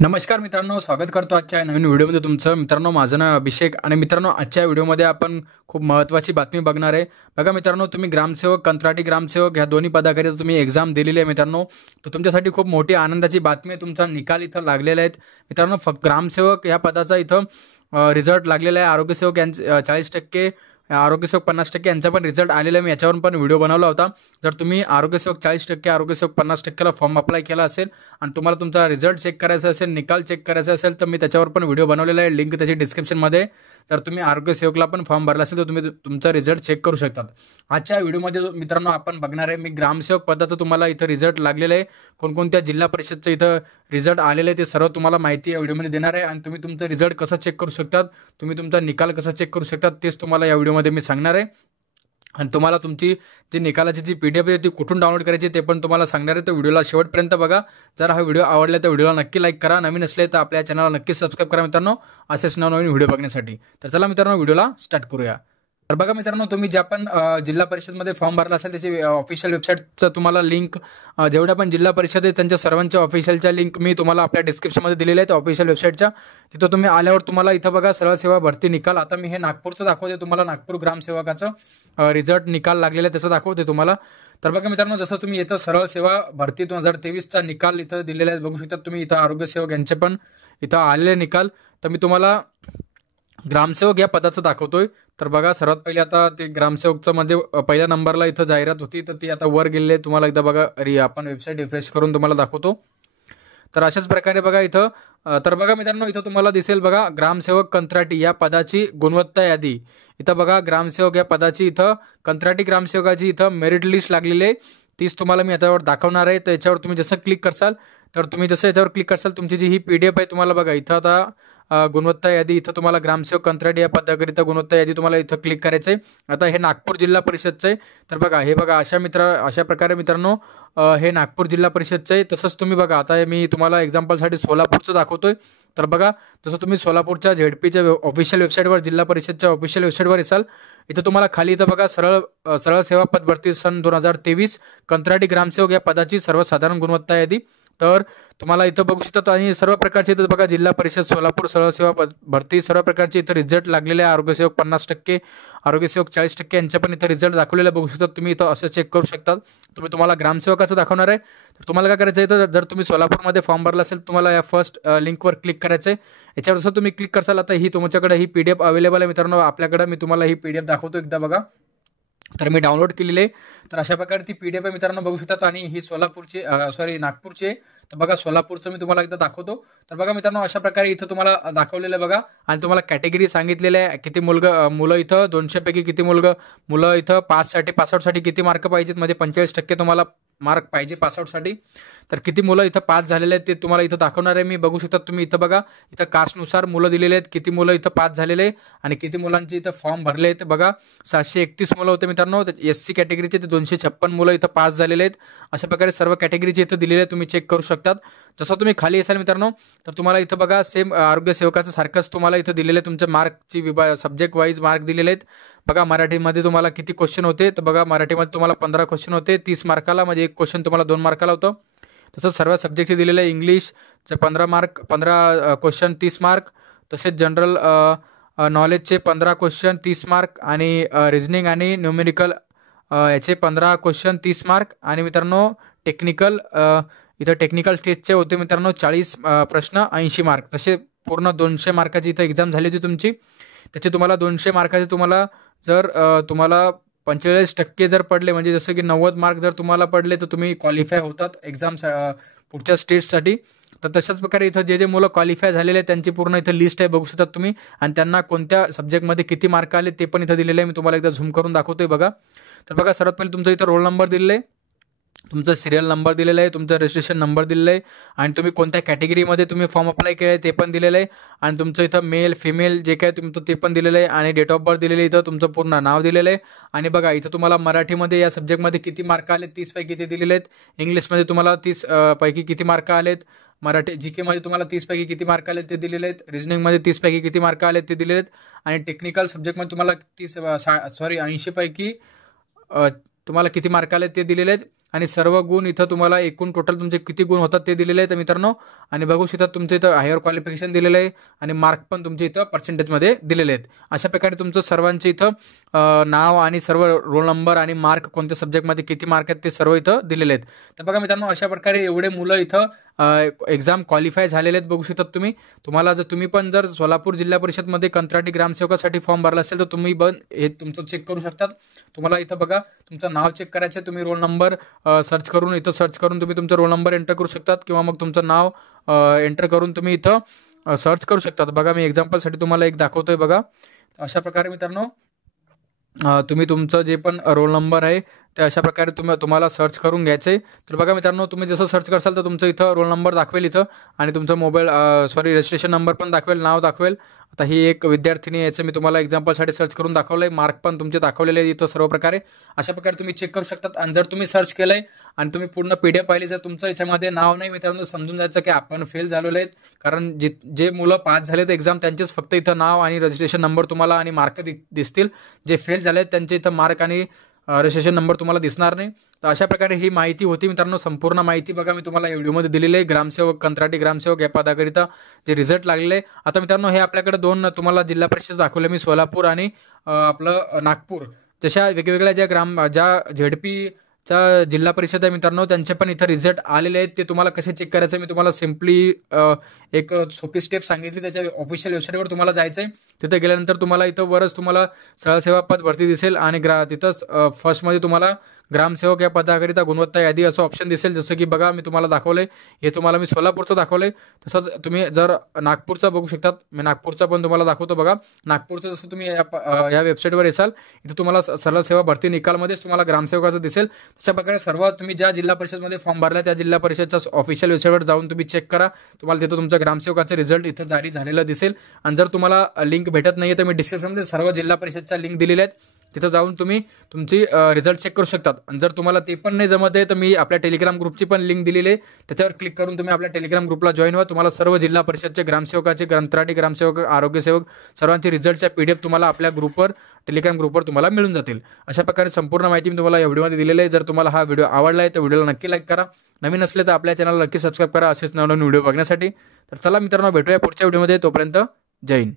नमस्कार मित्रांनो, स्वागत करतो आजच्या नवीन व्हिडिओमध्ये तुमचं. मित्रांनो, माझं नाव अभिषेक आणि मित्रांनो, आजच्या व्हिडिओमध्ये आपण खूप महत्त्वाची बातमी बघणार आहे. बघा मित्रांनो, तुम्ही ग्रामसेवक, कंत्राटी ग्रामसेवक ह्या दोन्ही पदाकरिता तुम्ही एक्झाम दिलेली आहे मित्रांनो. तर तुमच्यासाठी खूप मोठी आनंदाची बातमी आहे. तुमचा निकाल इथं लागलेला आहे मित्रांनो. फक्त ग्रामसेवक ह्या पदाचा इथं रिझल्ट लागलेला आहे. आरोग्यसेवक यांचे 40%, आरोग्यसेवक 50% यांचा पण रिझल्ट आलेला आहे. मी याच्यावर पण व्हिडिओ बनवला होता. जर तुम्ही आरोग्यसेवक 40%, आरोग्यसेवक 50%ला फॉर्म अप्लाय केला असेल आणि तुम्हाला तुमचा रिझल्ट चेक करायचा असेल, निकाल चेक करायचा असेल, तर मी त्याच्यावर पण व्हिडिओ बनवलेला आहे. लिंक त्याची डिस्क्रिप्शनमध्ये. जर तुम्ही आरोग्यसेवकला पण फॉर्म भरला असेल तर तुम्ही तुमचा रिझल्ट चेक करू शकता. आजच्या व्हिडिओमध्ये मित्रांनो आपण बघणार आहे, मी ग्रामसेवक पदाचं तुम्हाला इथं रिझल्ट लागलेलं आहे. कोणकोणत्या जिल्हा परिषदचं इथं रिझल्ट आलेलं आहे ते सर्व तुम्हाला माहिती या व्हिडिओमध्ये देणार आहे. आणि तुम्ही तुमचा रिझल्ट कसा चेक करू शकतात, तुम्ही तुमचा निकाल कसा चेक करू शकतात, तेच तुम्हाला या व्हिडिओमध्ये मी सांगणार आहे. आणि तुम्हाला तुमची जी निकालाची जी PDF आहे ती कुठून डाउनलोड करायची ते पण तुम्हाला सांगणार आहे. तर व्हिडिओला शेवटपर्यंत बघा. जर हा व्हिडिओ आवडला तर व्हिडिओला नक्की लाईक करा. नवीन असले तर आपल्या चॅनलला नक्की सबस्क्राईब करा मित्रांनो, असेच नवनवीन व्हिडिओ बघण्यासाठी. तर चला मित्रांनो, व्हिडिओला स्टार्ट करूया. तर बघा मित्रांनो, तुम्ही ज्या पण जिल्हा परिषदमध्ये फॉर्म भरला असेल त्याची ऑफिशियल वेबसाईटचं तुम्हाला लिंक, जेवढ्या पण जिल्हा परिषद आहेत त्यांच्या सर्वांच्या ऑफिशियलच्या लिंक मी तुम्हाला आपल्या डिस्क्रिप्शनमध्ये दिलेल्या आहेत ऑफिशियल वेबसाईटच्या. तिथं तुम्ही आल्यावर तुम्हाला इथं बघा सरळ सेवा भरती निकाल. आता मी हे नागपूरचं दाखवते तुम्हाला, नागपूर ग्रामसेवकाचं रिझल्ट निकाल लागलेला आहे त्याचं दाखवते तुम्हाला. तर बघा मित्रांनो, जसं तुम्ही इथं सरळ सेवा भरती 2023चा निकाल इथं दिलेला आहे बघू शकता तुम्ही. इथं आरोग्यसेवक यांचे पण इथं आलेले निकाल. तर मी तुम्हाला ग्रामसेवक या पदाचं दाखवतोय. तर बघा, सर्वात पहिले आता ते ग्रामसेवकचं मध्ये पहिल्या नंबरला इथं जाहिरात होती, तर ती आता वर गेलेली आहे. तुम्हाला एकदा बघा, आपण वेबसाईट रिफ्रेश करून तुम्हाला दाखवतो. तर अशाच प्रकारे बघा इथं. तर बघा मित्रांनो, इथं तुम्हाला दिसेल बघा, ग्रामसेवक कंत्राटी या पदाची गुणवत्ता यादी. इथं बघा, ग्रामसेवक या पदाची इथं कंत्राटी ग्रामसेवकाची इथं मेरिट लिस्ट लागलेली आहे. तीच तुम्हाला मी याच्यावर दाखवणार आहे. तर याच्यावर तुम्ही जसं क्लिक करसाल, तर तुम्ही जसं याच्यावर क्लिक करसाल, तुमची जी ही PDF आहे तुम्हाला बघा इथं आता गुणवत्ता यादी. इथं तुम्हाला ग्रामसेवक कंत्राटी या पदाकरिता गुणवत्ता यादी तुम्हाला इथं क्लिक करायचं आहे. आता हे नागपूर जिल्हा परिषदचं आहे. तर बघा, हे बघा अशा प्रकारे मित्रांनो हे नागपूर जिल्हा परिषदचं आहे. तसंच तुम्ही बघा, आता मी तुम्हाला एक्झाम्पलसाठी सोलापूरचं दाखवतोय. तर बघा, जसं तुम्ही सोलापूरच्या ZPच्या ऑफिशियल वेबसाईटवर, जिल्हा परिषदच्या ऑफिशियल वेबसाईटवर असाल, इथं तुम्हाला खाली इथं बघा सरळ सेवा पद भरती सन 2023 कंत्राटी ग्रामसेवक या पदाची सर्वसाधारण गुणवत्ता यादी. तर तुम्हाला इथं बघू शकतात. आणि सर्व प्रकारचे इथं बघा, जिल्हा परिषद सोलापूर सरळ सेवा भरती सर्व प्रकारचे इथं रिझल्ट लागलेले आहे. आरोग्यसेवक 50%, आरोग्यसेवक 40% यांच्या पण इथं रिझल्ट दाखवलेला बघू शकतात तुम्ही. इथं असं चेक करू शकतात. तुम्हाला ग्रामसेवकाचं दाखवणार आहे. तर तुम्हाला काय करायचं आहे, तर जर तुम्ही सोलापूरमध्ये फॉर्म भरला असेल, तुम्हाला या फर्स्ट लिंकवर क्लिक करायचं आहे. याच्यावर जसं तुम्ही क्लिक करसाल, आता ही तुमच्याकडे ही PDF अवेलेबल आहे मित्रांनो आपल्याकडे. मी तुम्हाला ही PDF दाखवतो एकदा बघा. तर मी डाउनलोड केलेली आहे. तर अशा प्रकारे ती PDF आहे मित्रांनो बघू शकतात. आणि ही नागपूरची आहे. तर बघा, सोलापूरचं मी तुम्हाला एकदा दाखवतो. तर बघा मित्रांनो, अशा प्रकारे इथं तुम्हाला दाखवलेलं आहे बघा. आणि तुम्हाला कॅटेगरी सांगितलेलं आहे, किती मुलं इथं 200 पैकी किती मुलं इथं पासआउटसाठी किती मार्क पाहिजेत, म्हणजे 45% तुम्हाला मार्क पाहिजे पासआउटसाठी. तर किती मुलं इथं पास झालेले आहेत ते तुम्हाला इथं दाखवणार आहे मी. बघू शकता तुम्ही इथं बघा, इथं कास्टनुसार मुलं दिलेले आहेत, किती मुलं इथं पास झालेले आणि किती मुलांचे इथं फॉर्म भरले आहेत. बघा, 731 मुलं होते मित्रांनो. SC कॅटेगरीचे ते 256 मुलं इथं पास झालेले आहेत. अशा प्रकारे सर्व कॅटेगरीचे इथं दिलेले तुम्ही चेक करू शकतात. जसं तुम्ही खाली असाल मित्रांनो, तर तुम्हाला इथं बघा सेम आरोग्य सेवकाचं सारखंच तुम्हाला इथं दिलेलं आहे. तुमच्या मार्कची सब्जेक्ट वाईज मार्क दिलेले आहेत. बघा, मराठीमध्ये तुम्हाला किती क्वेश्चन होते, तर बघा मराठीमध्ये तुम्हाला 15 क्वेश्चन होते 30 मार्काला, म्हणजे एक क्वेश्चन तुम्हाला 2 मार्काला होतं. तसंच सर्व सब्जेक्टचे दिलेलं आहे. इंग्लिशचे 15 क्वेश्चन 30 मार्क. तसेच जनरल नॉलेजचे 15 क्वेश्चन 30 मार्क. आणि रिजनिंग आणि न्यूमेरिकल याचे 15 क्वेश्चन 30 मार्क. आणि मित्रांनो इथं टेक्निकल स्टेजचे होते मित्रांनो 40 प्रश्न 80 मार्क. तसे पूर्ण 200 मार्काची इथं एक्झाम झाली होती तुमची. त्याचे तुम्हाला 200 मार्काचे तुम्हाला जर तुम्हाला 45% जर पडले, म्हणजे जसं की 90 मार्क जर तुम्हाला पडले, तर तुम्ही क्वालिफाय होतात एक्झाम पुढच्या स्टेजसाठी. तर तशाच प्रकारे इथं जे मुलं क्वालिफाय झालेले आहेत त्यांची पूर्ण इथं लिस्ट आहे बघू शकतात तुम्ही. आणि त्यांना कोणत्या सब्जेक्टमध्ये किती मार्क आले ते पण इथं दिलेलं आहे. मी तुम्हाला एकदा झूम करून दाखवतोय बघा. तर बघा, सर्वात पहिले तुमचा इथं रोल नंबर दिलेला आहे, तुमचा सिरियल नंबर दिलेला आहे, तुमचा रजिस्ट्रेशन नंबर दिलेला आहे, आणि तुम्ही कोणत्या कॅटेगरीमध्ये तुम्ही फॉर्म अप्लाय केलं आहे ते पण दिलेलं आहे. आणि तुमचं इथं मेल फिमेल जे काय तुमचं ते पण दिलेलं आहे. आणि डेट ऑफ बर्थ दिलेली, इथं तुमचं पूर्ण नाव दिलेलं आहे. आणि बघा, इथं तुम्हाला मराठीमध्ये या सब्जेक्टमध्ये किती मार्क आले, 30 पैकी ते दिलेले आहेत. इंग्लिशमध्ये तुम्हाला 30 पैकी किती मार्क आलेत. मराठी GK मध्ये तुम्हाला 30 पैकी किती मार्क आले ते दिलेले आहेत. रिजनिंगमध्ये 30 पैकी किती मार्क आले ते दिलेले आहेत. आणि टेक्निकल सब्जेक्टमध्ये तुम्हाला 80 पैकी तुम्हाला किती मार्क आले ते दिलेले आहेत. आणि सर्व गुण इथं तुम्हाला एकूण टोटल तुमचे किती गुण होतात ते दिलेले आहे तर मित्रांनो. आणि बघू शकता तुमचं इथं हायर क्वालिफिकेशन दिलेलं आहे आणि मार्क पण तुमचे इथं पर्सेंटेजमध्ये दिलेले आहेत. अशा प्रकारे तुमचं सर्वांचे इथं नाव आणि सर्व रोल नंबर आणि मार्क कोणत्या सब्जेक्टमध्ये किती मार्क आहेत ते सर्व इथं दिलेले आहेत. तर बघा मित्रांनो, अशा प्रकारे एवढे मुलं इथं एक्झाम क्वालिफाय झालेले आहेत बघू शकतात तुम्ही. तुम्ही पण जर सोलापूर जिल्हा परिषदमध्ये कंत्राटी ग्रामसेवकासाठी फॉर्म भरला असेल तर तुम्ही पण हे तुमचं चेक करू शकतात. तुम्हाला इथं बघा तुमचं नाव चेक करायचं, तुम्ही रोल नंबर सर्च करून तुम्ही तुमचा रोल नंबर एंटर करू शकतात किंवा मग तुमचं नाव एंटर करून तुम्ही इथं सर्च करू शकतात. बघा मी एक्झाम्पलसाठी तुम्हाला एक दाखवतोय बघा. अशा प्रकारे मित्रांनो तुम्ही तुमचं जे पण रोल नंबर आहे ते अशा प्रकारे तुम्हाला सर्च करून घ्यायचं आहे. तर बघा मित्रांनो, तुम्ही जसं सर्च करसाल तर तुमचं इथं रोल नंबर दाखवेल इथं आणि तुमचं रजिस्ट्रेशन नंबर पण दाखवेल, नाव दाखवेल. आता ही एक विद्यार्थिनी याचं मी तुम्हाला एक्झाम्पलसाठी सर्च करून दाखवलं आहे. मार्क पण तुमचे दाखवलेले आहे इथं सर्व प्रकारे. अशा प्रकारे तुम्ही चेक करू शकतात. आणि जर तुम्ही सर्च केलं आहे आणि तुम्ही पूर्ण PDF पाहिली, जर तुमचं याच्यामध्ये नाव नाही मित्रांनो, समजून जायचं की आपण फेल झालेलो आहेत. कारण जे मुलं पास झालेत एक्झाम त्यांचेच फक्त इथं नाव आणि रजिस्ट्रेशन नंबर तुम्हाला आणि मार्क दिसतील. जे फेल झालेत त्यांचे इथं मार्क आणि रजिस्ट्रेशन नंबर तुम्हाला दिसणार नाही. तर अशा प्रकारे ही माहिती होती मित्रांनो. संपूर्ण माहिती बघा मी तुम्हाला या व्हिडिओमध्ये दिलेली आहे. ग्रामसेवक, कंत्राटी ग्रामसेवक या पदाकरिता जे रिझल्ट लागलेले आहे. आता मित्रांनो, हे आपल्याकडे 2 तुम्हाला जिल्हा परिषद दाखवले मी, सोलापूर आणि आपलं नागपूर. जशा वेगवेगळ्या ज्या झेडपीचा जिल्हा परिषद आहे मित्रांनो, त्यांचे पण इथं रिझल्ट आलेले आहेत. ते तुम्हाला कसे चेक करायचं मी तुम्हाला सिम्पली एक सोपी स्टेप सांगितली. त्याच्या ऑफिशियल वेबसाईटवर तुम्हाला जायचं आहे. तिथे गेल्यानंतर तुम्हाला इथं वरच तुम्हाला सहसेवा पद भरती दिसेल आणि तिथंच फर्स्टमध्ये तुम्हाला ग्रामसेवक या पदाकरिता गुणवत्ता यादी असं ऑप्शन दिसेल. जसं की बघा मी तुम्हाला दाखवलंय, हे तुम्हाला मी सोलापूरचं दाखवलंय. तसंच तुम्ही जर नागपूरचा बघू शकतात, मी नागपूरचा पण तुम्हाला दाखवतो बघा. नागपूरचं जसं तुम्ही या वेबसाईटवर येसाल, इथं तुम्हाला सरळ सेवा भरती निकालमध्येच तुम्हाला ग्रामसेवकाचं दिसेल. तशा प्रकारे सर्व तुम्ही ज्या जिल्हा परिषदमध्ये फॉर्म भरला त्या जिल्हा परिषदच्या ऑफिशियल वेबसाईटवर जाऊन तुम्ही चेक करा. तुम्हाला तिथं तुमच्या ग्रामसेवकाचे रिझल्ट इथं जारी झालेलं दिसेल. आणि जर तुम्हाला लिंक भेटत नाहीये तर मी डिस्क्रिप्शनमध्ये सर्व जिल्हा परिषदच्या लिंक दिलेल्या आहेत. तिथं जाऊन तुम्ही तुमची रिझल्ट चेक करू शकतात. आणि जर तुम्हाला ते पण नाही जमत आहे तर मी आपल्या टेलिग्राम ग्रुपची पण लिंक दिलेली आहे. त्याच्यावर क्लिक करून तुम्ही आपल्या टेलिग्राम ग्रुपला जॉईन व्हा. तुम्हाला सर्व जिल्हा परिषदचे ग्रामसेवकाचे, कंत्राटी ग्रामसेवक, आरोग्यसेवक सर्वांचे रिझल्टच्या PDF तुम्हाला आपल्या टेलिग्राम ग्रुपवर तुम्हाला मिळून जातील. अशा प्रकारे संपूर्ण माहिती मी तुम्हाला या व्हिडिओमध्ये दिलेली आहे. जर तुम्हाला हा व्हिडिओ आवडला आहे तर व्हिडिओला नक्की लाईक करा. नवीन असले तर आपल्या चॅनलला नक्की सबस्क्राईब करा असेच नवनवीन व्हिडिओ बघण्यासाठी. तर चला मित्रांनो, भेटूया पुढच्या व्हिडिओमध्ये. तोपर्यंत जय हिंद.